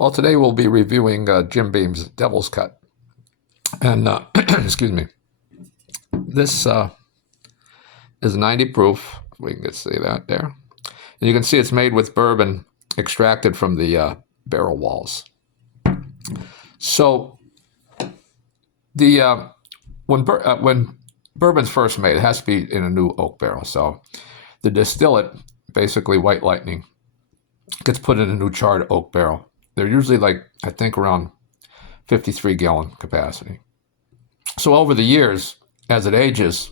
Well, today we'll be reviewing Jim Beam's Devil's Cut. And, excuse me, this is 90 proof. We can just see that there. And you can see it's made with bourbon extracted from the barrel walls. So, when bourbon's first made, it has to be in a new oak barrel. So, the distillate, basically White Lightning, gets put in a new charred oak barrel. They're usually I think around 53-gallon capacity. So over the years, as it ages,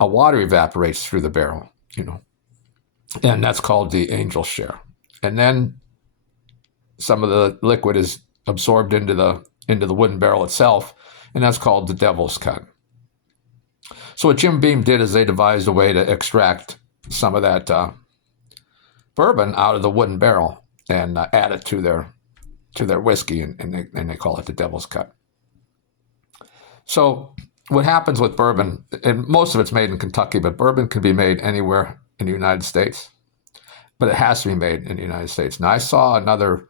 a water evaporates through the barrel, and that's called the angel share. And then some of the liquid is absorbed into the wooden barrel itself, and that's called the Devil's Cut. So what Jim Beam did is they devised a way to extract some of that bourbon out of the wooden barrel and add it to their whiskey, and they call it the Devil's Cut. So what happens with bourbon, and most of it's made in Kentucky, but bourbon can be made anywhere in the United States, but it has to be made in the United States. Now, I saw another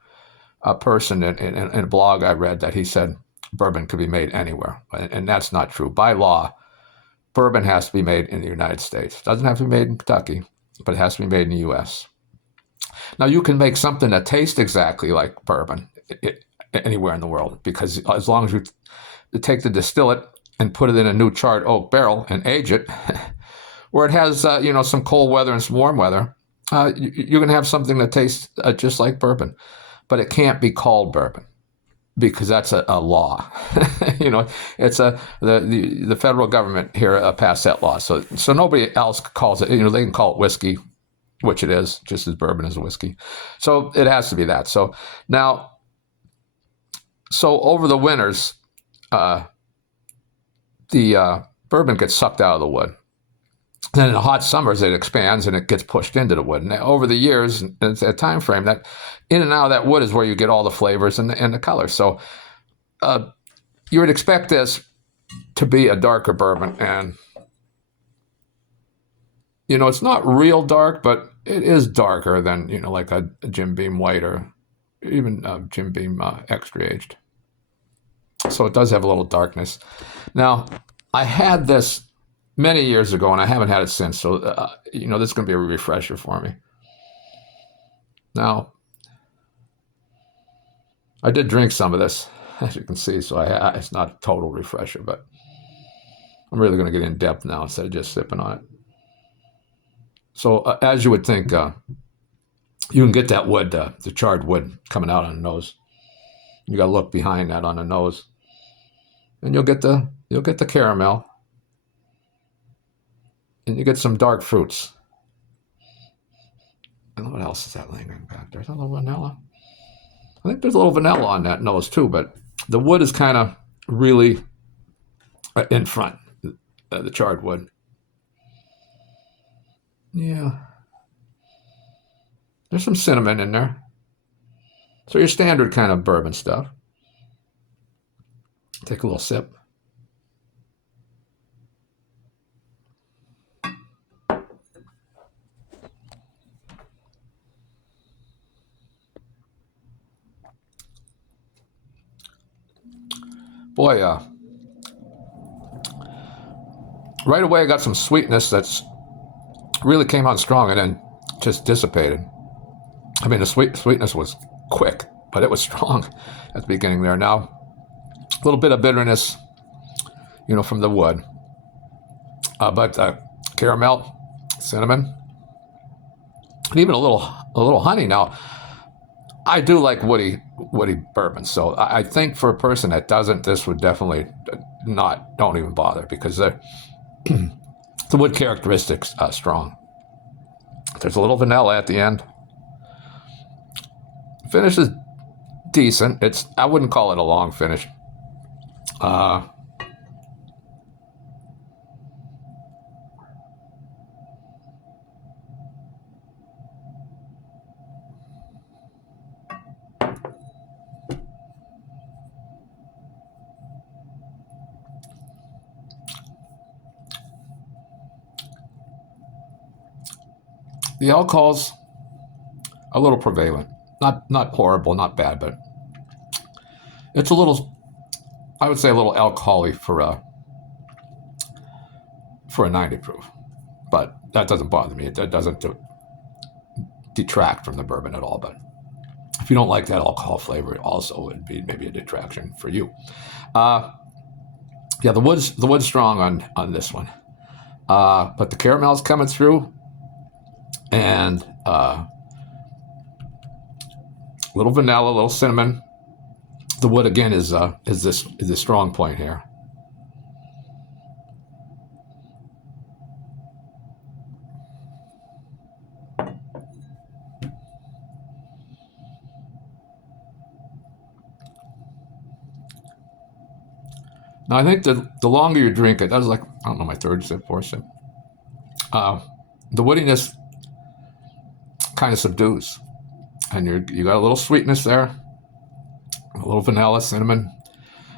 person in a blog I read that he said bourbon could be made anywhere, and that's not true. By law, bourbon has to be made in the United States. It doesn't have to be made in Kentucky, but it has to be made in the U.S. Now, you can make something that tastes exactly like bourbon anywhere in the world, because as long as you take the distillate and put it in a new charred oak barrel and age it, where it has some cold weather and some warm weather, you're going to have something that tastes just like bourbon. But it can't be called bourbon, because that's a law. It's the federal government here passed that law, so nobody else calls it. They can call it whiskey, which it is, just as bourbon is whiskey. So it has to be that. So now, over the winters, the bourbon gets sucked out of the wood. Then in the hot summers, it expands and it gets pushed into the wood. And over the years, and it's a time frame that in and out of that wood is where you get all the flavors and the colors. So you would expect this to be a darker bourbon, and it's not real dark, but it is darker than like a Jim Beam White or even Jim Beam Extra Aged. So it does have a little darkness. Now, I had this many years ago, and I haven't had it since. So, this is going to be a refresher for me. Now, I did drink some of this, as you can see. So it's not a total refresher, but I'm really going to get in depth now instead of just sipping on it. So, as you would think, you can get that wood, the charred wood, coming out on the nose. You got to look behind that on the nose, and you'll get the caramel, and you get some dark fruits. And what else is that lingering back there? Is that a little vanilla? I think there's a little vanilla on that nose too, but the wood is kind of really in front, the charred wood. Yeah. There's some cinnamon in there. So your standard kind of bourbon stuff. Take a little sip. Boy, right away I got some sweetness that's really came on strong and then just dissipated. I mean, the sweetness was quick, but it was strong at the beginning there. Now, a little bit of bitterness, from the wood, but caramel, cinnamon, and even a little honey. Now, I do like woody bourbon, so I think for a person that doesn't, this would definitely don't even bother, because the wood characteristics are strong. There's a little vanilla at the end. Finish is decent. I wouldn't call it a long finish. The alcohol's a little prevalent. not horrible, not bad, but it's a little, I would say a little alcohol-y for a 90 proof. But that doesn't bother me. It doesn't detract from the bourbon at all. But if you don't like that alcohol flavor, it also would be maybe a detraction for you. Yeah, the wood's strong on this one. But the caramel's coming through, and little vanilla, little cinnamon. The wood again is the strong point here. Now, I think the longer you drink it, that was like, I don't know, my third sip, fourth sip. The woodiness kind of subdues. And you got a little sweetness there, a little vanilla, cinnamon,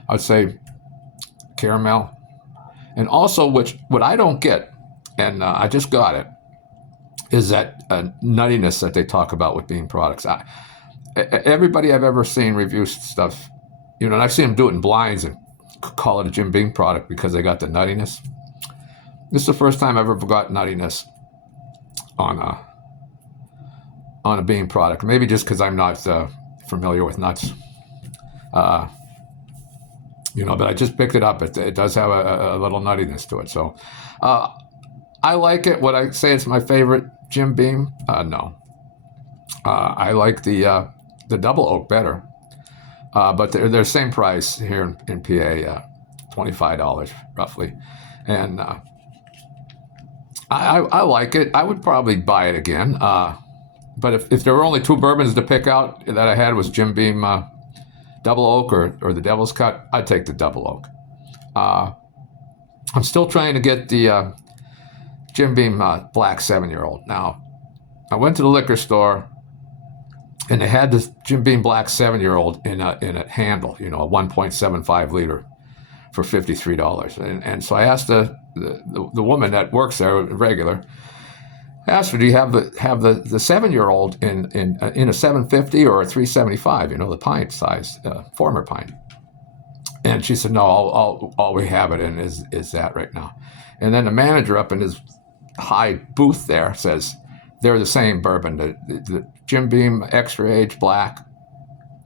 I'd say caramel. And also, what I don't get, and I just got it, is that nuttiness that they talk about with bean products. Everybody I've ever seen review stuff, and I've seen them do it in blinds and call it a Jim Beam product because they got the nuttiness. This is the first time I've ever got nuttiness on a bean product. Maybe just because I'm not familiar with nuts. But I just picked it up. It does have a little nuttiness to it. So I like it. Would I say it's my favorite Jim Beam? No. I like the double oak better. But they're the same price here in PA, $25 roughly. And I like it. I would probably buy it again. But if there were only two bourbons to pick out that I had was Jim Beam Double Oak or the Devil's Cut, I'd take the Double Oak. I'm still trying to get the Jim Beam Black 7-year-old. Now, I went to the liquor store, and they had this Jim Beam Black 7-year-old in a handle, a 1.75 liter for $53. And so I asked the woman that works there, regular, I asked her, do you have the 7-year-old in a 750 or a 375, the pint size, former pint? And she said, no, all we have it in is that right now. And then the manager up in his high booth there says, they're the same bourbon. The Jim Beam Extra Age Black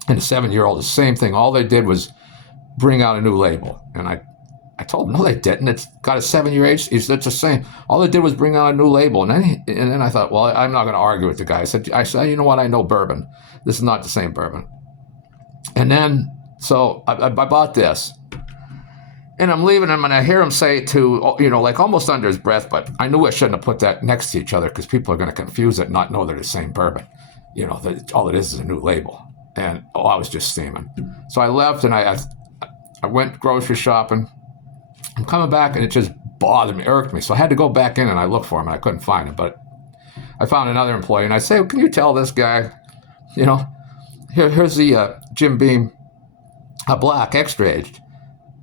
and the 7-year-old, the same thing. All they did was bring out a new label. And I told him, no, they didn't. It's got a 7-year age. It's the same. All they did was bring out a new label. And then I thought, well, I'm not going to argue with the guy. I said, you know what? I know bourbon. This is not the same bourbon. And then, so I bought this. And I'm leaving him, and I hear him say to, like almost under his breath, but I knew I shouldn't have put that next to each other because people are going to confuse it and not know they're the same bourbon. All it is a new label. And, I was just steaming. So I left, and I went grocery shopping. I'm coming back, and it just bothered me, irked me. So I had to go back in, and I looked for him, and I couldn't find him. But I found another employee, and I say, well, can you tell this guy, here's the Jim Beam Black Extra Aged.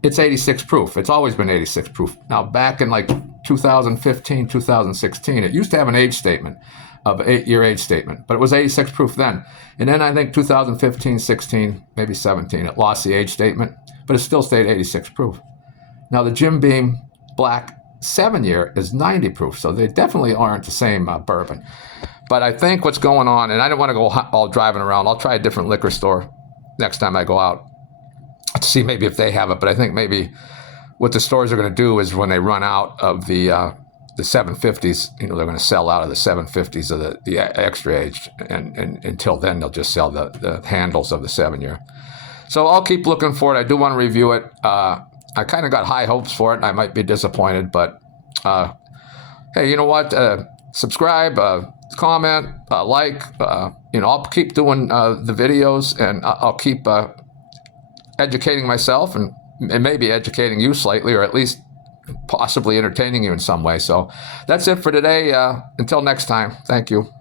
It's 86 proof. It's always been 86 proof. Now, back in like 2015, 2016, it used to have an age statement, of 8-year age statement, but it was 86 proof then. And then I think 2015, 16, maybe 17, it lost the age statement, but it still stayed 86 proof. Now, the Jim Beam Black 7-year is 90 proof, so they definitely aren't the same bourbon. But I think what's going on, and I don't want to go all driving around. I'll try a different liquor store next time I go out to see maybe if they have it. But I think maybe what the stores are going to do is when they run out of the 750s, they're going to sell out of the 750s of the extra aged, and until then they'll just sell the handles of the 7-year. So I'll keep looking for it. I do want to review it. I kind of got high hopes for it, and I might be disappointed. But hey, you know what? Subscribe, comment, like. I'll keep doing the videos, and I'll keep educating myself and maybe educating you slightly, or at least possibly entertaining you in some way. So that's it for today. Until next time, thank you.